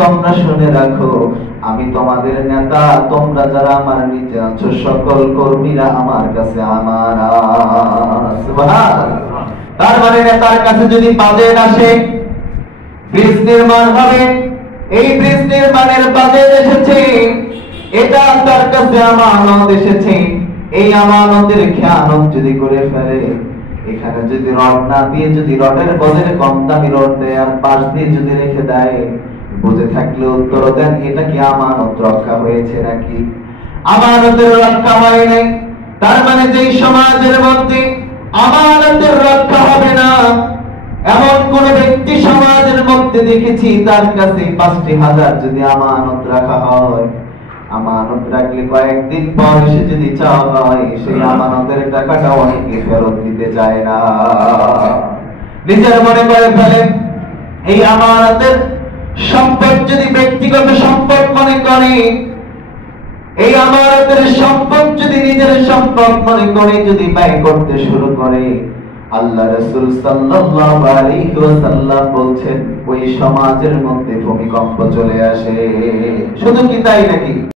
তোমরা শুনে রাখো, আমি তোমাদের নেতা, তোমরা যারা আমার নিচে আছো সকল কর্মীরা আমার কাছে আমারা। সুবহানাল্লাহ। তার মানে নেতার কাছে যদি বাজেট আসে, ব্রিজ নির্মাণ হবে, এই ব্রিজ নির্মাণের বাজেট এসেছে, এটা তার কাছে আমানত এসেছে, এই আমানতের খেয়ানত যদি করে ফেলে, এখানে যদি রড না দিয়ে যদি রডের বদলে কম দামি রড দেয় আর পাশ দিয়ে যদি রেখে দেয়, বুঝে থাকলে উত্তর দেন, এটা কি আমানত রক্ষা হয়েছে নাকি? আমানতের রক্ষা হয় নাই। তার মানে যেই সমাজের মধ্যে আমানতের রক্ষা হবে না, এমন কোন ব্যক্তি সমাজের মধ্যে দেখেছি তার কাছে 5,000 যদি আমানত রাখা হয়, আমানত রাখলে কয়েকদিন পর এসে যদি চাওয়া হয়, সেই আমানতের টাকাটা অনেকে ফেরত দিতে চায় না, নিজের মনে করে ফেলে। এই আমানতের সম্পদ যদি ব্যক্তিগত সম্পদ মনে করে, এই আমানতের সম্পদ যদি নিজের সম্পদ মনে করে যদি ব্যয় করতে শুরু করে, আল্লাহ রাসূল সাল্লাল্লাহু আলাইহি ওয়াসাল্লাম বলছেন ওই সমাজের মধ্যে ভূমিকম্প চলে আসে। শুধু কি তাই নাকি?